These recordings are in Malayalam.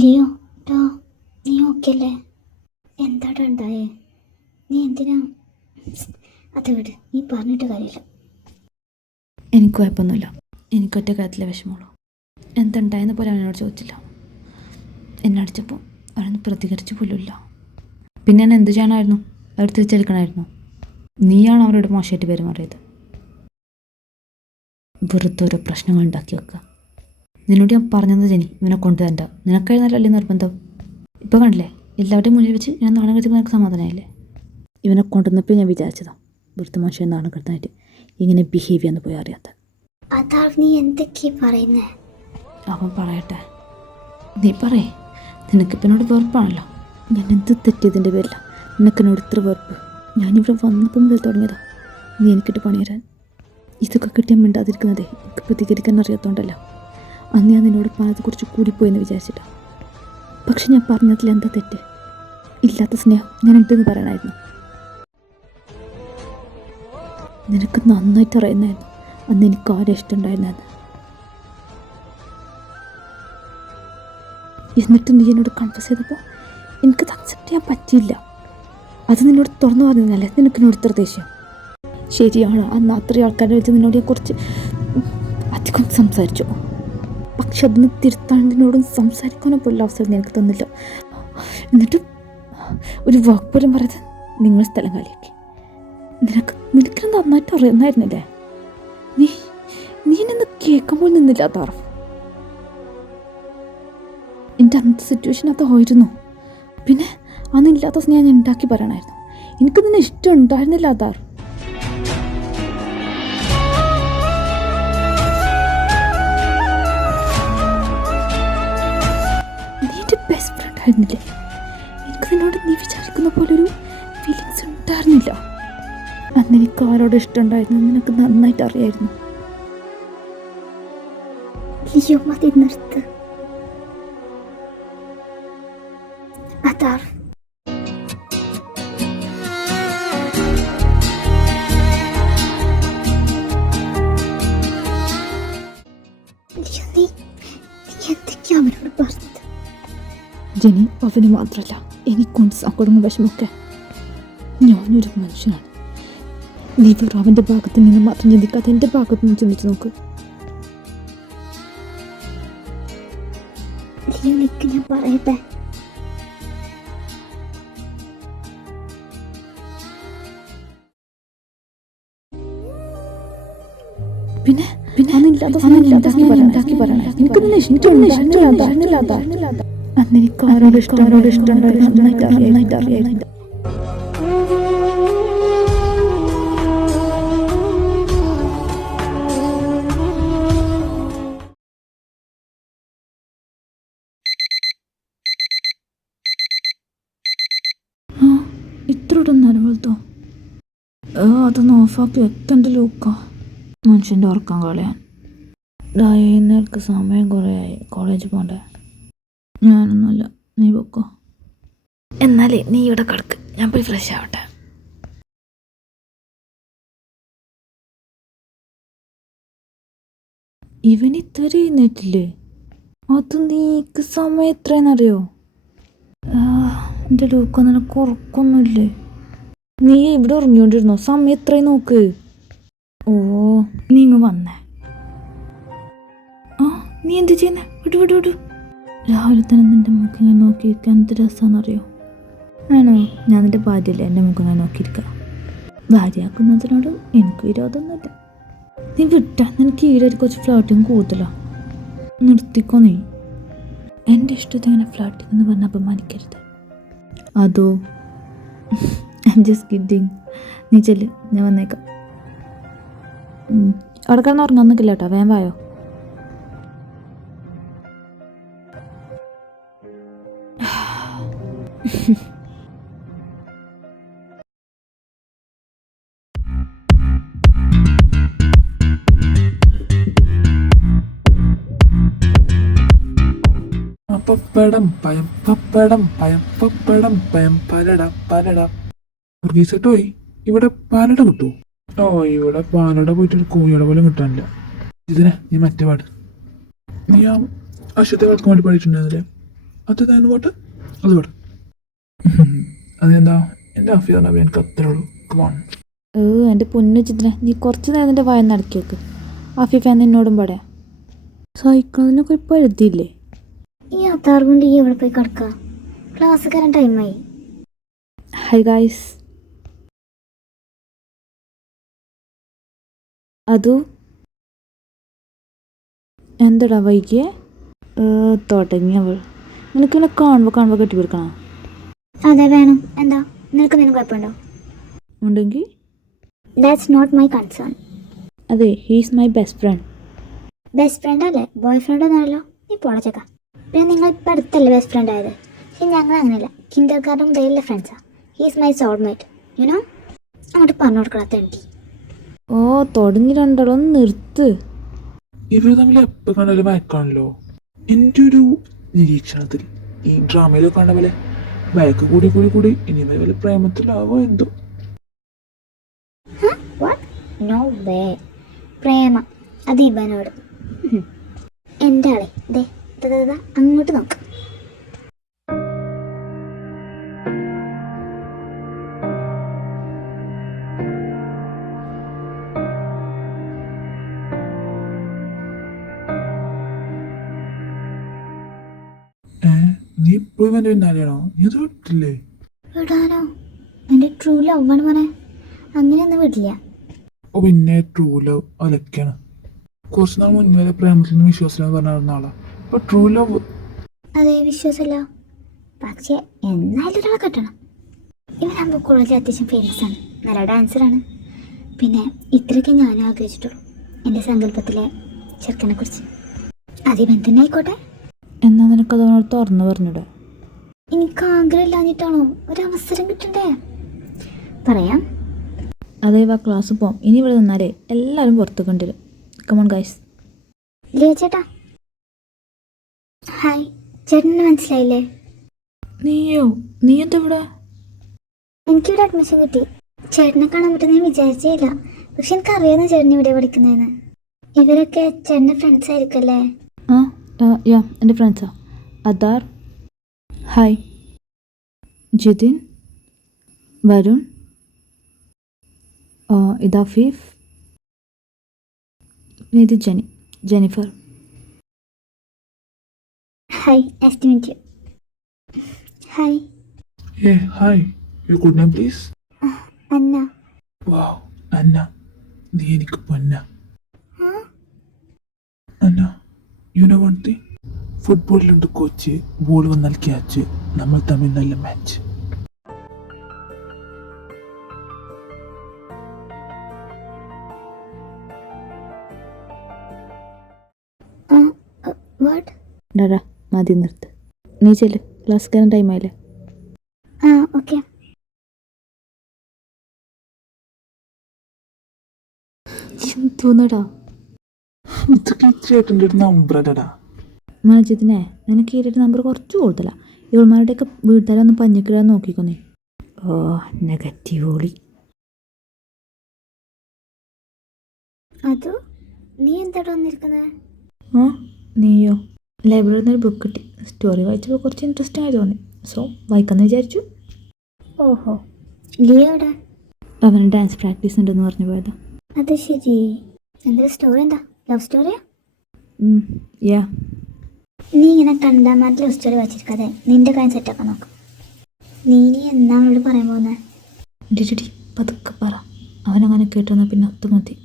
ലിയോ ട്ടോ, നീ ഓക്കെ അല്ലേ? എന്താടാ ഉണ്ടായേ? നീ എന്തിനാ? അത് വിട്, നീ പറഞ്ഞിട്ട് കാര്യമില്ല. എനിക്ക് കുഴപ്പമൊന്നുമില്ല. എനിക്കൊറ്റ കാര്യത്തിലെ വിഷമമുള്ളൂ. എന്തുണ്ടായെന്ന് പോലെ അവനോട് ചോദിച്ചില്ല. എന്നെ അടിച്ചപ്പോൾ അവനൊന്ന് പ്രതികരിച്ചു പോലുമില്ല. പിന്നെ ഞാൻ എന്ത് ചെയ്യണമായിരുന്നു? അവർ തിരിച്ചെടുക്കണമായിരുന്നു. നീയാണ് അവരോട് മോശമായിട്ട് പെരുമാറിയത്. വെറുതെ ഓരോ പ്രശ്നങ്ങൾ ഉണ്ടാക്കി വെക്കുക. നിന്നോട് ഞാൻ പറഞ്ഞത് ജനി, ഇവനെ കൊണ്ടുവരണ്ട. നിനക്കായിരുന്നല്ലോ നിർബന്ധം. ഇപ്പോൾ കണ്ടില്ലേ, എല്ലാവരുടെയും മുന്നിൽ വെച്ച് ഞാൻ നാണം കെടുത്തപ്പോൾ നിനക്ക് സമാധാനമായില്ലേ? ഇവനെ കൊണ്ടുവന്നപ്പോൾ ഞാൻ വിചാരിച്ചതാണ് വെറുതെ മനുഷ്യൻ നാണം കെടുത്താനായിട്ട് ഇങ്ങനെ ബിഹേവ് ചെയ്യാന്ന് പോയി അറിയാത്ത. അതാ നീ എന്തൊക്കെയാ പറയുന്നേ? അവൻ പറയട്ടെ, നീ പറയേ. നിനക്കിപ്പോൾ എന്നോട് വെറുപ്പാണല്ലോ. ഞാൻ എന്ത് തെറ്റിയതിൻ്റെ പേരില്ല നിനക്കെന്നോട് ഇത്ര വെറുപ്പ്? ഞാനിവിടെ വന്നപ്പോൾ മുതൽ തുടങ്ങിയതാ നീ എനിക്കിട്ട് പണി തരാൻ. ഇതൊക്കെ കിട്ടിയാൽ മിണ്ടാതിരിക്കുന്നതേ എനിക്ക് പ്രതികരിക്കാൻ അറിയാത്തതുകൊണ്ടല്ല. അന്ന് ഞാൻ നിന്നോട് പറഞ്ഞതെക്കുറിച്ച് കൂടിപ്പോയെന്ന് വിചാരിച്ചിട്ടാ. പക്ഷെ ഞാൻ പറഞ്ഞതിൽ എന്താ തെറ്റ്? ഇല്ലാത്ത സ്നേഹം ഞാൻ ഉണ്ടെന്ന് പറയണമായിരുന്നു. നിനക്ക് നന്നായിട്ട് അറിയുന്നായിരുന്നു അന്ന് എനിക്ക് ആരെ ഇഷ്ടമുണ്ടായിരുന്നെന്ന്. എന്നിട്ട് നീ എന്നോട് കൺഫസ് ചെയ്തപ്പോൾ എനിക്കത് അക്സെപ്റ്റ് ചെയ്യാൻ പറ്റിയില്ല. അത് നിന്നോട് തുറന്നു പറഞ്ഞതല്ലേ നിനക്ക് എന്നോട് ഇത്ര ദേഷ്യം? ശരിയാണ്, അന്ന് അത്രയും ആൾക്കാരെ വെച്ച് നിന്നോട് ഞാൻ കുറച്ച് അധികം സംസാരിച്ചു. പക്ഷെ അതിന് തിരുത്താൻ നിന്നോടും സംസാരിക്കാനോ പോലുള്ള അവസരം നിനക്ക് തന്നില്ല. എന്നിട്ട് ഒരു വാക്ക് പോലും പറയാതെ നിങ്ങൾ സ്ഥലം കാലിയാക്കി. നിനക്ക് നന്നായിട്ട് അറിയുന്നായിരുന്നില്ലേ? നീ എന്നെ കേൾക്കുമ്പോൾ നിന്നില്ല താറഫ്. എൻ്റെ അന്നത്തെ സിറ്റുവേഷൻ അതായിരുന്നു. പിന്നെ അന്നില്ലാത്ത സ്നേഹം ഞാൻ ഉണ്ടാക്കി പറയണമായിരുന്നു. എനിക്ക് നിന്നെ ഇഷ്ടം ഉണ്ടായിരുന്നില്ല അതാർ. നീ എൻ്റെ ബെസ്റ്റ് ഫ്രണ്ട് ആയിരുന്നില്ലേ? എനിക്ക് നിന്നോട് നീ വിചാരിക്കുന്ന പോലൊരു ഫീലിങ്സ് ഉണ്ടായിരുന്നില്ല. അന്ന് എനിക്ക് ആരോട് ഇഷ്ടമുണ്ടായിരുന്നു നിനക്ക് നന്നായിട്ട് അറിയായിരുന്നു. ലിയോ, മതി നിർത്ത്. അതാർ, നീ എന്തൊക്കെയാ അവനോട് പറഞ്ഞത്? ജനി, അവന് മാത്രമല്ല എനിക്കൊണ്ട് സങ്കടവും വിഷമൊക്കെ. ഞാനൊരു മനുഷ്യനാണ്. നീ വെറും അവൻ്റെ ഭാഗത്ത് നിന്ന് മാത്രം ചിന്തിക്കാതെ എൻ്റെ ഭാഗത്ത് നിന്ന് ചിന്തിച്ചു നോക്ക്. ലിയോ, നിനക്ക് ഞാൻ പറയട്ടെ. പിന്നെ അന്നില്ലാത്ത ഉണ്ടാക്കി പറയണേ. എനിക്ക് നിന്നെ ഇഷ്ടമുണ്ടായിരുന്നില്ല. അന്ന് എനിക്ക് ആരോട് ഇഷ്ടമുണ്ടായിരുന്നു നന്നായിട്ട് അറിയായിരുന്നു. ഇത്രയോടൊന്നും അനുഭവത്തോ? അതൊന്ന് ഓഫാക്കി വെക്കണ്ട ലൂക്ക. മനുഷ്യൻ്റെ ഉറക്കം കളയാൻ എനിക്ക് സമയം കുറേ ആയി. കോളേജിൽ പോകണ്ടേ? ഞാനൊന്നുമില്ല, നീ പൊക്കോ. എന്നാലേ നീ ഇവിടെ കിടക്ക്, ഞാൻ പോയി ഫ്രഷ് ആവട്ടെ. ഇവൻ ഇതുവരെ എഴുന്നേറ്റില്ലേ? അത് നീക്ക് സമയം എത്രയെന്നറിയോ? എൻ്റെ ലൂക്ക, നിനക്ക് ഉറക്കൊന്നുമില്ലേ? നീ ഇവിടെ ഉറങ്ങിക്കൊണ്ടിരുന്നോ? സമയം എത്രയും നോക്ക്. ഓ, നീ ഇങ്ങ് വന്നേ. നീ എന്ത് ചെയ്യുന്നേ? വിടു. രാവിലെ തന്നെ നിൻ്റെ മുഖം ഞാൻ നോക്കിയിരിക്കാൻ എന്ത് രസമാണെന്നറിയോ? ആണോ? ഞാൻ നിൻ്റെ ഭാര്യയല്ലേ, എൻ്റെ മുഖം ഞാൻ നോക്കിയിരിക്കുക. ഭാര്യയാക്കുന്നതിനോട് എനിക്ക് വിരോധമൊന്നുമില്ല. നീ വിട്ടാ നിനക്ക് ഈടായിട്ട് കുറച്ച് ഫ്ലാറ്റിങ് കൂടുതലാണ്. നിർത്തിക്കോ നീ. എൻ്റെ ഇഷ്ടത്തെ ഇങ്ങനെ ഫ്ലാറ്റിംഗ് എന്ന് പറഞ്ഞാൽ അപമാനിക്കരുത്. അതോ? I am just kidding. നീ ചെല്ല്, ഞാൻ വന്നേക്കാം. അവിടെ കിടന്ന് ഉറങ്ങാൻ നിൽക്കില്ല കേട്ടോ, വേഗം വായോ. പപ്പടം പയം പപ്പടം പയം പപ്പടം പയം പലട പലട. പോയി ഇവിടെ പാലട കിട്ടുമോ? ഇവിടെ പാലട പോയിട്ടൊരു കോഴിയുടെ പോലും കിട്ടാനില്ല. ഇതിനെ നീ മറ്റേ പാട് നീ ആ അശ്വത്തെ വളർത്താൻ വേണ്ടി പാടിയിട്ടുണ്ടായിരുന്നില്ലേ? അത് തന്നെ പോട്ട് അത് വിട്. അതെന്താ എൻ്റെ അഫി പറഞ്ഞാൽ എനിക്ക് അത്രേ ഉള്ളൂ. കമോൺ. എൻ്റെ പൊന്നു ചിത്ര, നീ കുറച്ച് നേരം നിൻ്റെ വായ നടക്കി വെക്ക്. അഫീഫ നിന്നോടും പറയാം, സഹിക്കുന്നതിനൊക്കെ ഇപ്പോൾ എഴുതിയില്ലേ? ഈ അത്താർ കൊണ്ട് ഈ എവിടെ പോയി കിടക്കുക? ക്ലാസ് കയറാൻ ടൈമായി. Hi guys. അതു എന്തടാ വൈകിയേ? തുടങ്ങിയവൾ. നിനക്കിങ്ങനെ കാണുമ്പോൾ കെട്ടിപ്പിടിക്കണോ? അതെ വേണം. എന്താ നിനക്ക് എന്തെങ്കിലും കുഴപ്പമുണ്ടോ? ഉണ്ടെങ്കിൽ ദാറ്റ്സ് നോട്ട് മൈ കൺസേൺ. അതെ, he's my best friend. Best friend അല്ലേ, ബോയ് ഫ്രണ്ട് ഒന്നാണല്ലോ. നീ പോളച്ചക്ക. പിന്നെ നിങ്ങൾ ഇപ്പം അടുത്തല്ലേ ബെസ്റ്റ് ഫ്രണ്ട് ആയത്? പക്ഷെ ഞങ്ങൾ അങ്ങനെയല്ല, കിൻഡർ ഗാർഡൻ മുതലുള്ള ഫ്രണ്ട്സാ. He's my soulmate, you know. അങ്ങോട്ട് പറഞ്ഞു കൊടുക്കണത്തെ എനിക്ക്. ഓ തുടങ്ങി രണ്ടാളും, ഒന്ന് നിർത്ത്. ഇവർ തമ്മിൽ എപ്പോൾ കണ്ടാലും മയക്കാണല്ലോ. എൻ്റെ ഒരു നിരീക്ഷണത്തിൽ ഈ ഡ്രാമയിലൊക്കെ കണ്ട പോലെ മയക്ക് കൂടി കൂടി കൂടി ഇനി വല്ല പ്രേമത്തിലാവോ എന്തോ. No way. പ്രേമ അത് ഇവനോട്. എൻ്റെ ആളെ ദേ അങ്ങോട്ട് നോക്ക്. നീ ഇപ്പോഴും എൻ്റെ പിന്നാലെയാണോ? നീ അത് വിട്ടില്ലേ? വിടാനോ? എൻ്റെ ട്രൂ ലവ് ആണ് മോനെ, അങ്ങനെയൊന്നും വിടില്ല. ഓ പിന്നെ ട്രൂ ലവ് അലക്കാണ്. കുറച്ച് നാൾ മുന്നേ വരെ പ്രേമത്തിൽ നിന്ന് വിശ്വാസമില്ലെന്ന് പറഞ്ഞ ആളാ. അപ്പൊ ട്രൂ ലവ് അതേ വിശ്വാസമില്ല. പക്ഷേ എന്നാലും ഒരാളെ കെട്ടണം. ഇവനാകുമ്പോൾ കോളേജിൽ അത്യാവശ്യം ഫേമസ് ആണ്, നല്ല ഡാൻസറാണ്. പിന്നെ ഇത്രയൊക്കെ ഞാനും ആഗ്രഹിച്ചിട്ടുള്ളൂ എൻ്റെ സങ്കല്പത്തിലെ ചെറുക്കനെ കുറിച്ച്. അതിവൻ തന്നെ ആയിക്കോട്ടെ. എന്നാ നിനക്കത് അവനോട് തുറന്നു പറഞ്ഞൂടെ? എനിക്ക് ആഗ്രഹമില്ലാഞ്ഞിട്ടാണോ? ഒരവസരം കിട്ടണ്ടേ? പറയാം. അതേ വാ, ക്ലാസ് പോവാം. ഇനി ഇവിടെ നിന്നാലേ എല്ലാവരും പുറത്ത് കൊണ്ടുവരും. Come on guys. ചേട്ടാ ഹായ്. ചേട്ടനെ മനസ്സിലായില്ലേ? നീ എന്താ ഇവിടെ? എനിക്കിവിടെ അഡ്മിഷൻ കിട്ടി. ചേട്ടനെ കാണാൻ പറ്റുന്ന ഞാൻ വിചാരിച്ചേയില്ല. പക്ഷെ എനിക്കറിയാവുന്ന ചേട്ടൻ ഇവിടെ പഠിക്കുന്നതെന്ന്. ഇവരൊക്കെ ചേട്ടൻ്റെ ഫ്രണ്ട്സ് ആയിരിക്കുമല്ലേ? യാ, എൻ്റെ ഫ്രണ്ട്സാ. അദാർ, ഹായ്. ജിതിൻ, വരുൺ, ഇത് അഫീഫ്, പിന്നെ ഇത് Jennifer. Hi, nice to meet you. Hi. Hi. Your good name please? Anna. Wow, Anna, നീ എനിക്ക് പൊന്ന. Anna, you know one thing, ഫുട്ബോളിലുണ്ട് കോച്ച്, ബോൾ വന്നാൽ ക്യാച്ച്, നമ്മൾ തമ്മിൽ നല്ല മാച്ച്. ഡാ മതി, നിർത്ത്. നീ ചെല്ല്, ക്ലാസ് കയറാൻ ടൈമായില്ലേ? ഓക്കെ. തോന്നടാ, ഇതൊക്കെ ചേട്ടൻ്റെ ഒരു നമ്പറടാ. മജിദിനെ, നിനക്ക് ഈ നമ്പർ കുറച്ച് കൂടുതലാണ്. ഇവന്മാരുടെയൊക്കെ വീട്ടുകാരൊന്നും പഞ്ഞിക്കിടാൻ നോക്കിക്കൊന്നേ. ഓ നെഗറ്റീവ് ഓളി. അതോ നീ എന്താ വന്നിരിക്കുന്നത്? നീയോ? ലൈബ്രറിയിൽ നിന്ന് ഒരു ബുക്ക് കിട്ടി. സ്റ്റോറി വായിച്ചപ്പോൾ കുറച്ച് ഇൻട്രസ്റ്റിംഗ് ആയി തോന്നി. സോ വായിക്കാമെന്ന് വിചാരിച്ചു. ഓഹോ, ലിയോടെ? അവന് ഡാൻസ് പ്രാക്ടീസ് ഉണ്ടെന്ന് പറഞ്ഞു പോയതാ. അത് ശരി. എന്താ സ്റ്റോറി? എന്താ ലവ് സ്റ്റോറിയാ? യാ. നീ ഇങ്ങനെ കണ്ടാൽ ലവ് സ്റ്റോറി വായിച്ചിരിക്കാതെ നിന്റെ കാര്യം സെറ്റാക്കാൻ നോക്കും. നീ എന്നാ അവളോട് പറയാൻ പോകുന്നത്? ഡിഡി പതുക്കെ പറ. അവനങ്ങനെ കേട്ടുവന്നാൽ പിന്നെ അത് മതി.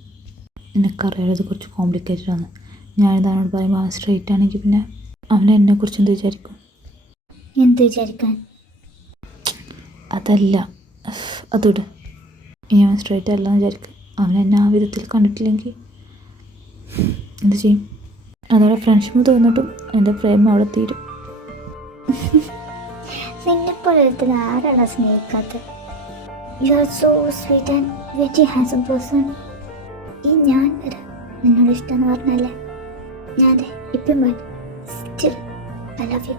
എനിക്കറിയാതെ കുറച്ച് കോംപ്ലിക്കേറ്റഡ് ആണ്. ഞാനിത് അവനോട് പറയുമ്പോൾ അവൻ സ്ട്രെയിറ്റ് ആണെങ്കിൽ പിന്നെ അവൻ എന്നെക്കുറിച്ച് എന്ത് വിചാരിക്കും? എന്ത് വിചാരിക്കാൻ? അതല്ല, അതോട് ഇനി അവൻ സ്ട്രെയിറ്റ് അല്ല എന്ന് വിചാരിക്കും. അവൻ എന്നെ ആ വിധത്തിൽ കണ്ടിട്ടില്ലെങ്കിൽ എന്ത് ചെയ്യും? അതോടെ ഫ്രണ്ട്ഷിപ്പ് തോന്നിട്ടും എൻ്റെ പ്രേമം അവിടെ തീരും. നിന്നെപ്പോഴത്തിൽ ആരാണ് സ്നേഹിക്കാത്തത്? You are so sweet and very handsome person. ഈ ഞാൻ വരെ നിന്നോട് ഇഷ്ടമെന്ന് പറഞ്ഞല്ലേ? ഞാൻ ഇപ്പം സ്റ്റിൽ ഐ ലവ് യു.